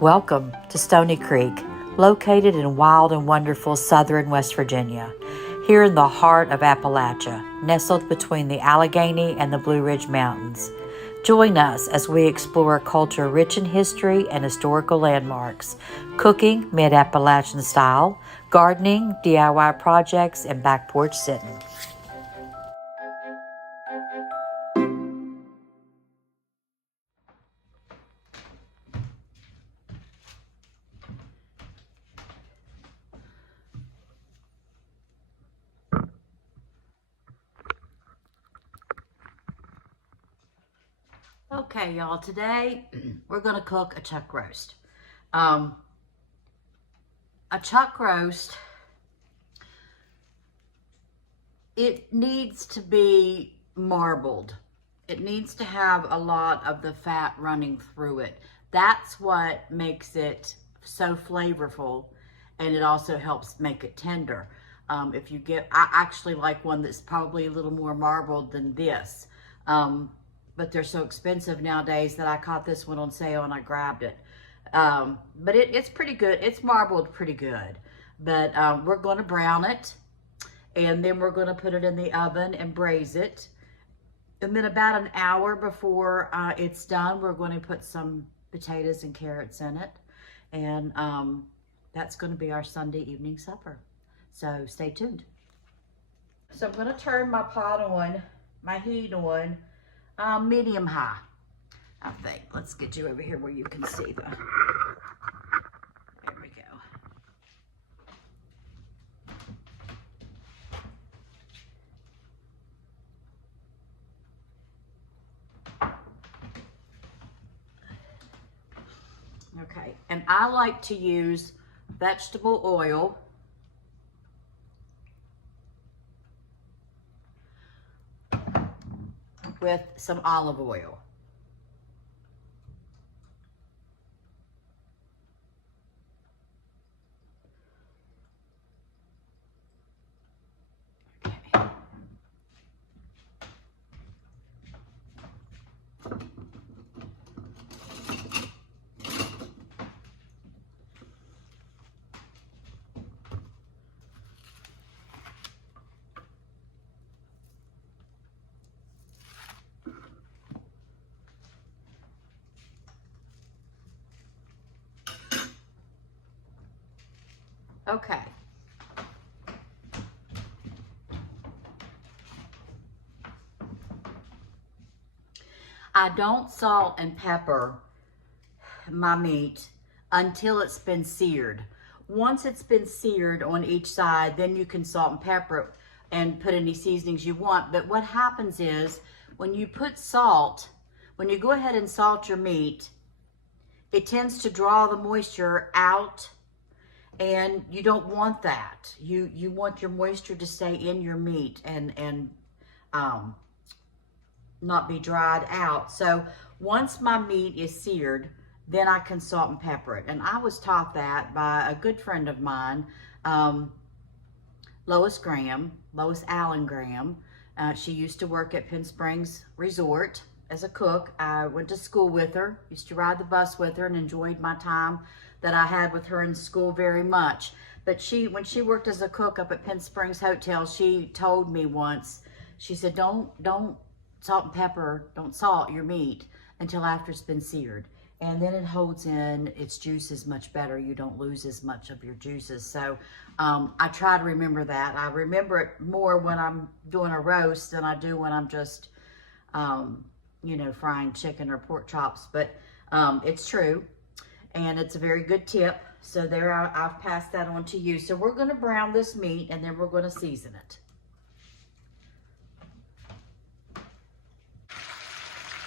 Welcome to Stony Creek, located in wild and wonderful southern West Virginia, here in the heart of Appalachia, nestled between the Allegheny and the Blue Ridge Mountains. Join us as we explore a culture rich in history and historical landmarks, cooking mid-Appalachian style, gardening, DIY projects, and back porch sitting. Okay, y'all, today we're going to cook a chuck roast. A chuck roast, it needs to be marbled. It needs to have a lot of the fat running through it. That's what makes it so flavorful, and it also helps make it tender. I actually like one that's probably a little more marbled than this. But they're so expensive nowadays that I caught this one on sale and I grabbed it. But it's pretty good. It's marbled pretty good. But we're going to brown it, and then we're going to put it in the oven and braise it. And then about an hour before it's done, we're going to put some potatoes and carrots in it. And that's going to be our Sunday evening supper. So stay tuned. So I'm going to turn my pot on, my heat on, medium high, I think. Let's get you over here where you can see the, there we go. Okay, and I like to use vegetable oil with some olive oil. Okay. Okay. I don't salt and pepper my meat until it's been seared. Once it's been seared on each side, then you can salt and pepper it and put any seasonings you want. But what happens is when you put salt, when you go ahead and salt your meat, it tends to draw the moisture out, and you don't want that. You want your moisture to stay in your meat and not be dried out. So once my meat is seared, then I can salt and pepper it. And I was taught that by a good friend of mine, Lois Allen Graham. She used to work at Penn Springs Resort as a cook. I went to school with her, used to ride the bus with her, and enjoyed my time that I had with her in school very much. But when she worked as a cook up at Penn Springs Hotel, she told me once, she said, don't salt and pepper, don't salt your meat until after it's been seared. And then it holds in its juices much better. You don't lose as much of your juices. So I try to remember that. I remember it more when I'm doing a roast than I do when I'm just, frying chicken or pork chops. But it's true. And it's a very good tip. So there, I've passed that on to you. So we're going to brown this meat, and then we're going to season it.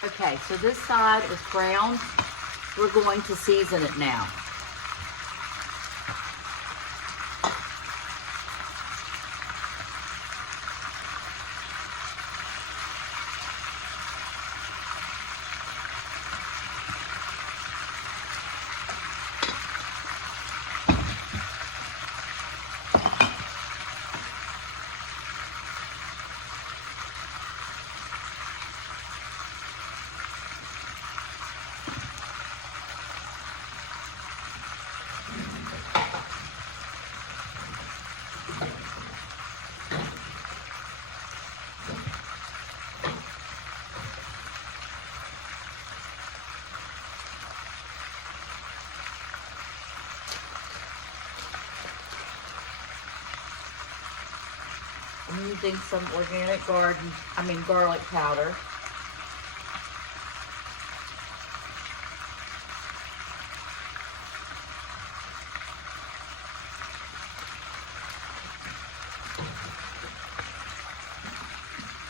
Okay, so this side is browned. We're going to season it now. I'm using some organic garlic powder.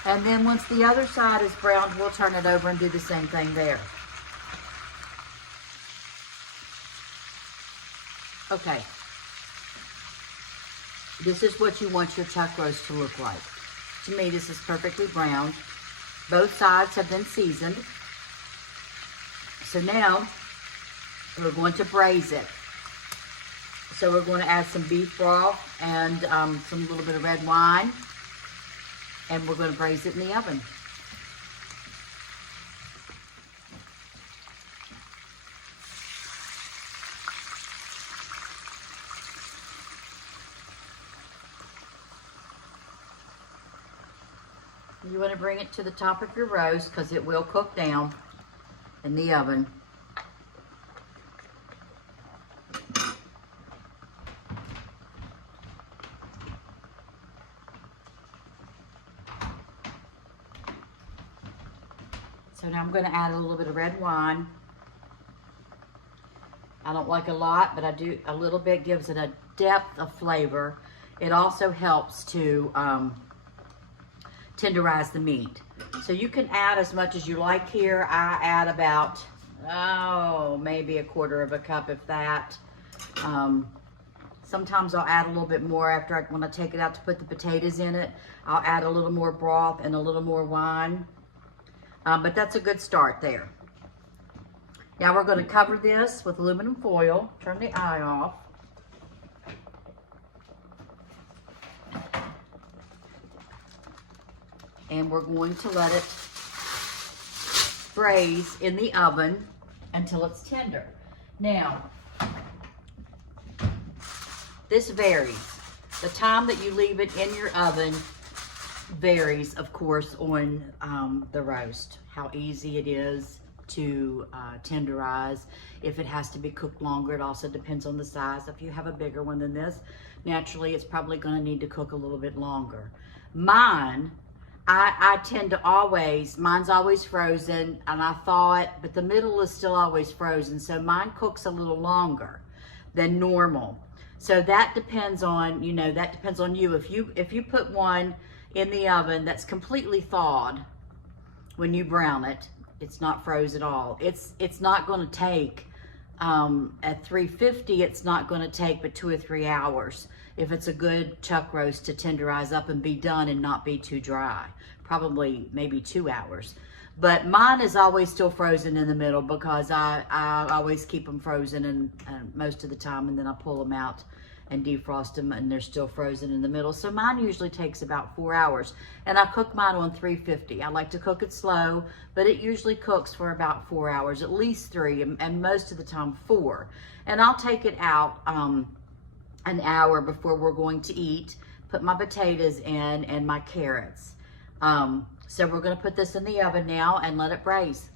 And then once the other side is browned, we'll turn it over and do the same thing there. Okay. This is what you want your chuck roast to look like. To me, this is perfectly browned. Both sides have been seasoned. So now, we're going to braise it. So we're going to add some beef broth and some little bit of red wine. And we're going to braise it in the oven. You want to bring it to the top of your roast because it will cook down in the oven. So now I'm going to add a little bit of red wine. I don't like a lot, but I do. A little bit gives it a depth of flavor. It also helps to tenderize the meat. So you can add as much as you like here. I add about, maybe a quarter of a cup, if that. Sometimes I'll add a little bit more when I take it out to put the potatoes in it. I'll add a little more broth and a little more wine. But that's a good start there. Now we're going to cover this with aluminum foil. Turn the eye off. And we're going to let it braise in the oven until it's tender. Now, this varies. The time that you leave it in your oven varies, of course, on the roast. How easy it is to tenderize. If it has to be cooked longer, it also depends on the size. If you have a bigger one than this, naturally it's probably going to need to cook a little bit longer. Mine, I tend to mine's always frozen, and but the middle is still always frozen, so mine cooks a little longer than normal. So that depends on, you. If you put one in the oven that's completely thawed when you brown it, it's not froze at all. It's not going to take, at 350, it's not going to take but 2 or 3 hours if it's a good chuck roast to tenderize up and be done and not be too dry. Probably maybe 2 hours. But mine is always still frozen in the middle because I always keep them frozen and most of the time, and then I pull them out and defrost them, and they're still frozen in the middle. So mine usually takes about 4 hours, and I cook mine on 350. I like to cook it slow, but it usually cooks for about 4 hours, at least 3, and most of the time 4. And I'll take it out an hour before we're going to eat, put my potatoes in and my carrots. So we're going to put this in the oven now and let it braise.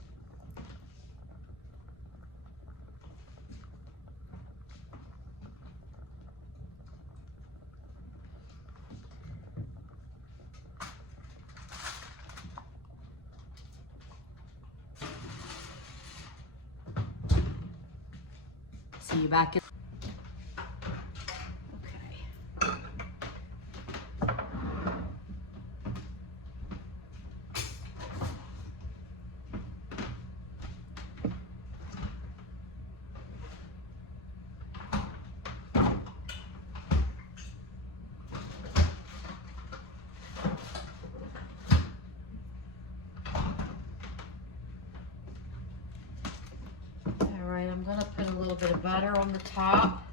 See you back in. I'm gonna put a little bit of butter on the top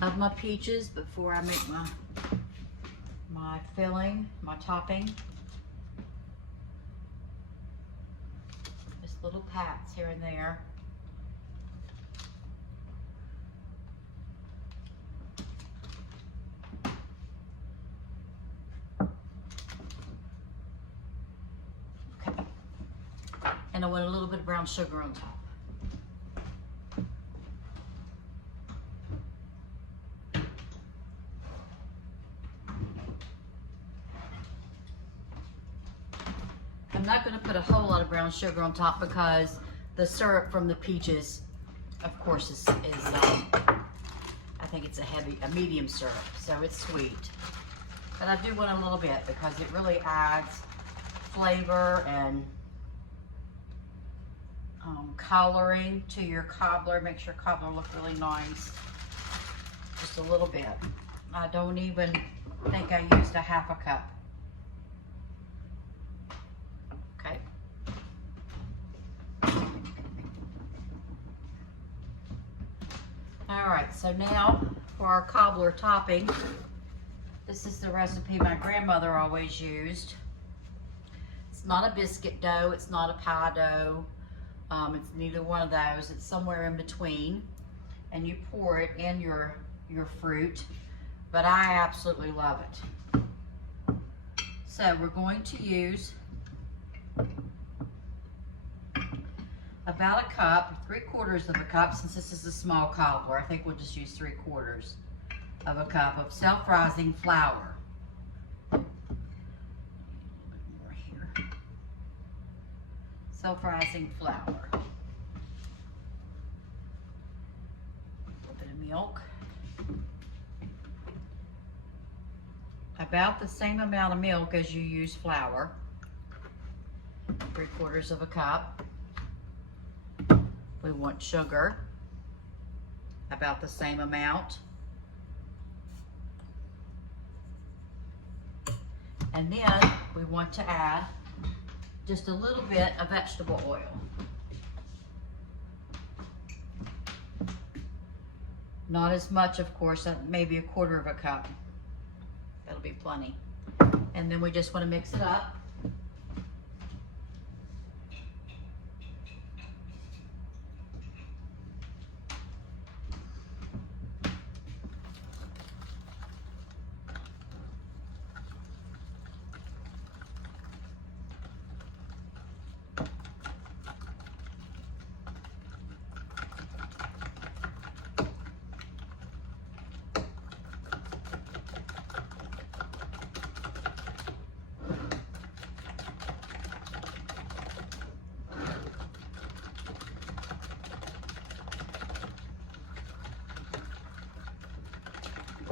of my peaches before I make my filling, my topping. Just little pats here and there. Okay. And I want a little bit of brown sugar on top. I'm not going to put a whole lot of brown sugar on top because the syrup from the peaches, of course, is I think it's a medium syrup, so it's sweet. But I do want a little bit because it really adds flavor and coloring to your cobbler. Makes your cobbler look really nice. Just a little bit. I don't even think I used a half a cup. Okay. All right, so now for our cobbler topping. This is the recipe my grandmother always used. It's not a biscuit dough, it's not a pie dough. It's neither one of those. It's somewhere in between. And you pour it in your fruit. But I absolutely love it. So we're going to use about a cup, 3/4 of a cup, since this is a small cobbler. I think we'll just use 3/4 of a cup of self-rising flour. More here. Self-rising flour. A little bit of milk. About the same amount of milk as you use flour. 3/4 of a cup. We want sugar, about the same amount. And then we want to add just a little bit of vegetable oil. Not as much, of course, maybe 1/4 of a cup. That'll be plenty. And then we just want to mix it up.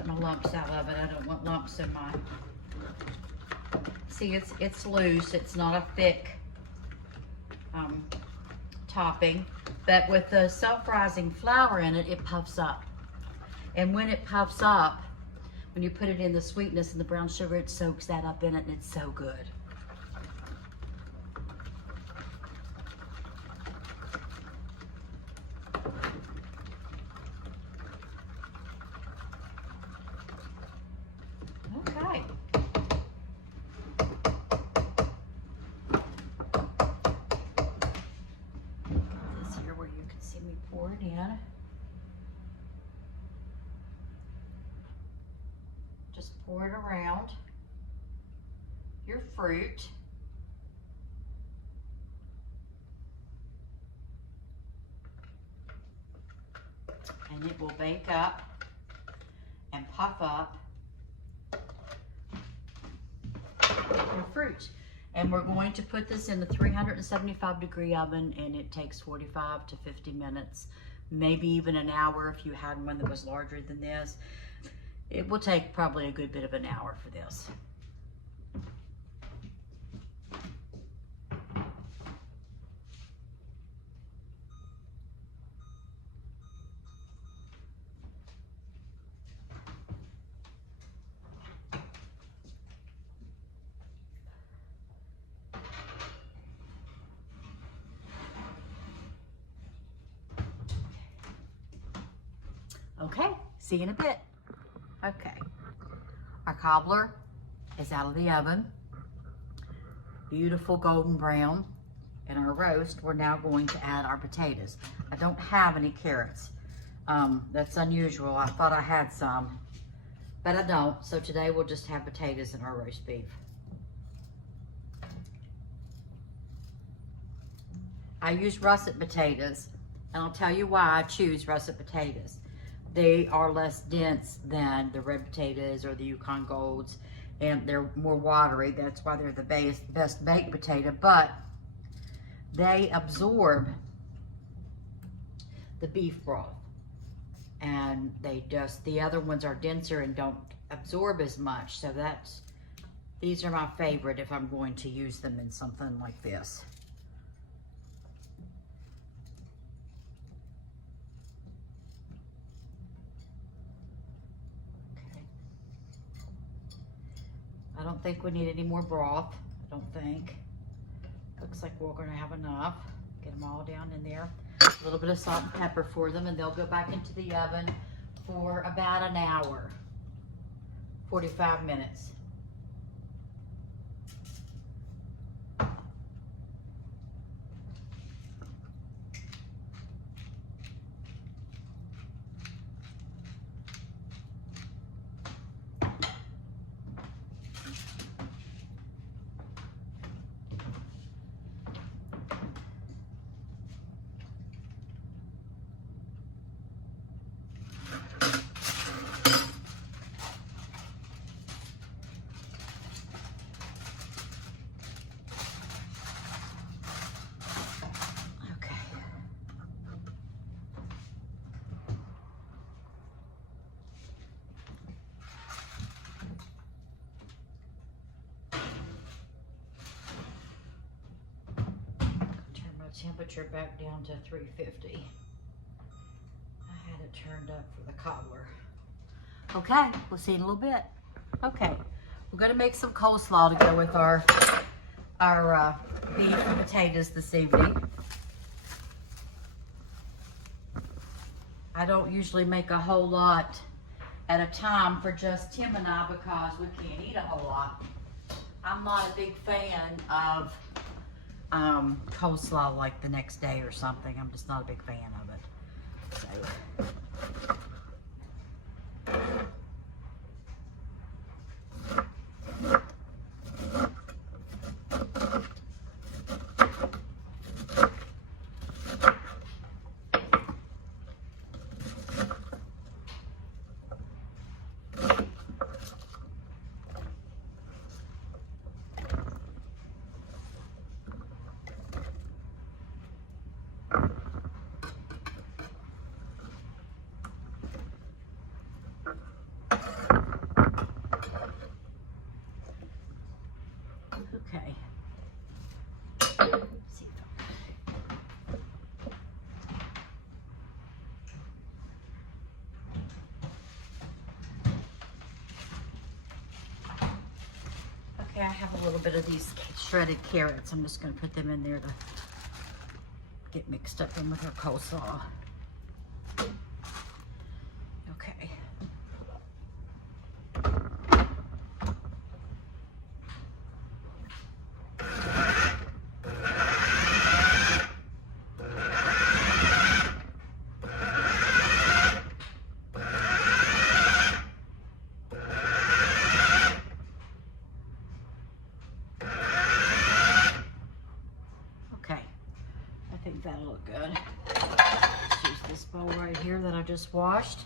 No lumps out of it. I don't want lumps in my. See, it's loose. It's not a thick topping, but with the self-rising flour in it, it puffs up. And when it puffs up, when you put it in the sweetness and the brown sugar, it soaks that up in it, and it's so good. Okay. This here where you can see me pour it in. Just pour it around your fruit. And it will bake up and puff up your fruit. And we're going to put this in the 375-degree oven, and it takes 45 to 50 minutes, maybe even an hour if you had one that was larger than this. It will take probably a good bit of an hour for this. Okay, see you in a bit. Okay, our cobbler is out of the oven. Beautiful golden brown. In our roast, we're now going to add our potatoes. I don't have any carrots. That's unusual. I thought I had some, but I don't. So today we'll just have potatoes in our roast beef. I use russet potatoes, and I'll tell you why I choose russet potatoes. They are less dense than the red potatoes or the Yukon Golds, and they're more watery. That's why they're the best baked potato, but they absorb the beef broth. And the other ones are denser and don't absorb as much. So these are my favorite if I'm going to use them in something like this. Okay. I don't think we need any more broth. I don't think. Looks like we're gonna have enough. Get them all down in there. A little bit of salt and pepper for them, and they'll go back into the oven for about an hour, 45 minutes. Temperature back down to 350. I had it turned up for the cobbler. Okay, we'll see in a little bit. Okay, we're gonna make some coleslaw to go with our beef and potatoes this evening. I don't usually make a whole lot at a time for just Tim and I because we can't eat a whole lot. I'm not a big fan of coleslaw like the next day or something. I'm just not a big fan of it. So. Okay. See okay, I have a little bit of these shredded carrots. I'm just going to put them in there to get mixed up in with our coleslaw. Okay. That'll look good. Let's use this bowl right here that I just washed.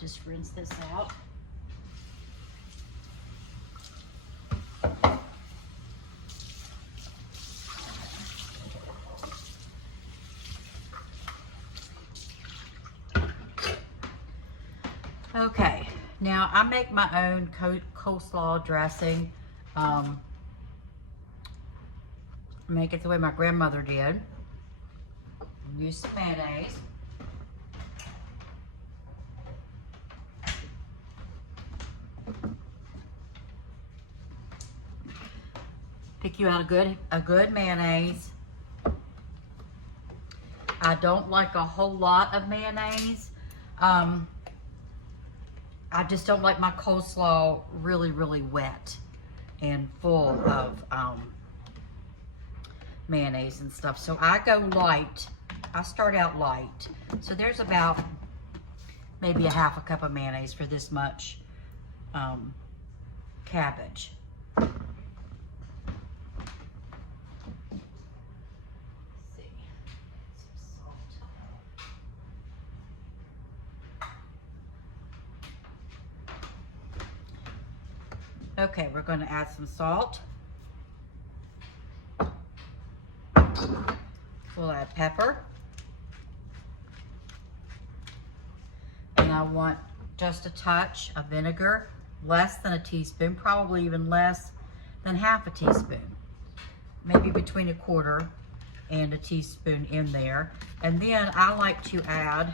Just rinse this out. Okay, now I make my own coleslaw dressing. Make it the way my grandmother did. Use mayonnaise. Pick you out a good mayonnaise. I don't like a whole lot of mayonnaise. I just don't like my coleslaw really, really wet and full of mayonnaise and stuff. So I go light. I start out light. So there's about maybe a half a cup of mayonnaise for this much cabbage. Okay, we're going to add some salt. We'll add pepper. And I want just a touch of vinegar, less than a teaspoon, probably even less than half a teaspoon. Maybe between a quarter and a teaspoon in there. And then I like to add,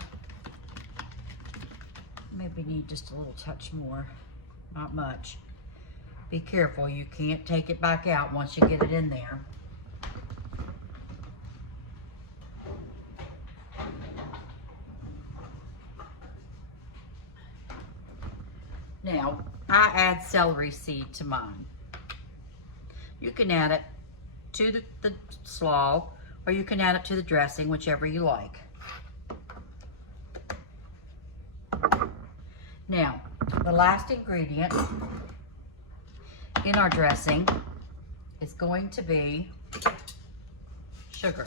maybe need just a little touch more, not much. Be careful, you can't take it back out once you get it in there. Now, I add celery seed to mine. You can add it to the slaw, or you can add it to the dressing, whichever you like. Now, the last ingredient in our dressing is going to be sugar.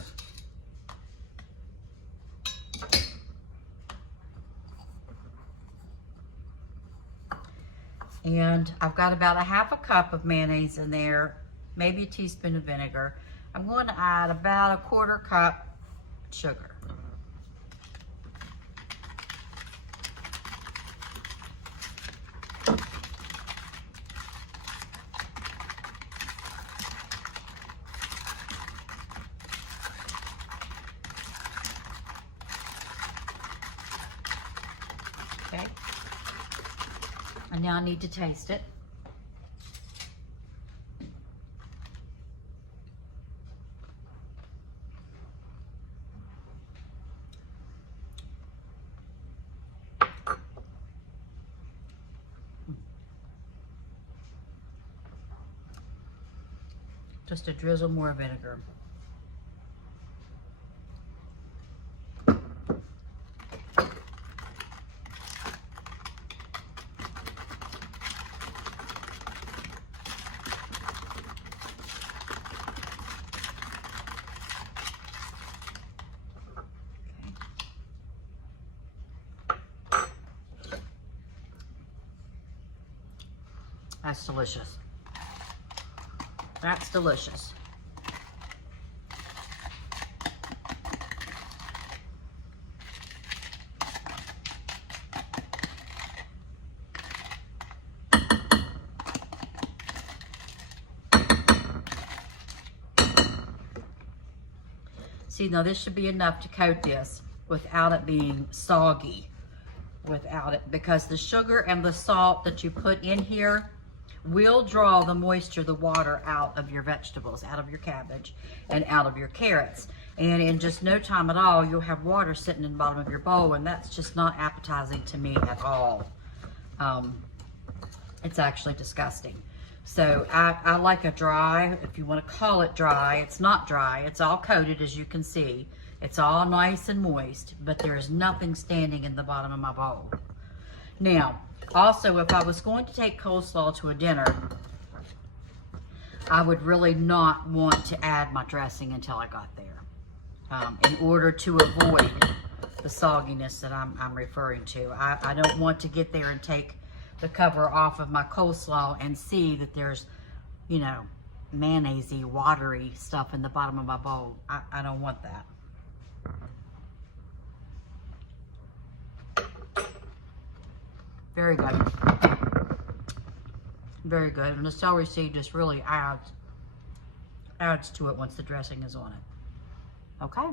And I've got about a half a cup of mayonnaise in there, maybe a teaspoon of vinegar. I'm going to add about a quarter cup sugar. Okay. And now I need to taste it. Just a drizzle more vinegar. That's delicious. That's delicious. See, now this should be enough to coat this without it being soggy, because the sugar and the salt that you put in here will draw the moisture, the water out of your vegetables, out of your cabbage, and out of your carrots. And in just no time at all, you'll have water sitting in the bottom of your bowl, and that's just not appetizing to me at all. It's actually disgusting. So I like a dry, if you want to call it dry. It's not dry. It's all coated, as you can see. It's all nice and moist, but there is nothing standing in the bottom of my bowl. Now, also, if I was going to take coleslaw to a dinner, I would really not want to add my dressing until I got there, in order to avoid the sogginess that I'm referring to. I don't want to get there and take the cover off of my coleslaw and see that there's, you know, mayonnaise-y, watery stuff in the bottom of my bowl. I don't want that. Very good. Very good. And the celery seed just really adds to it once the dressing is on it. Okay.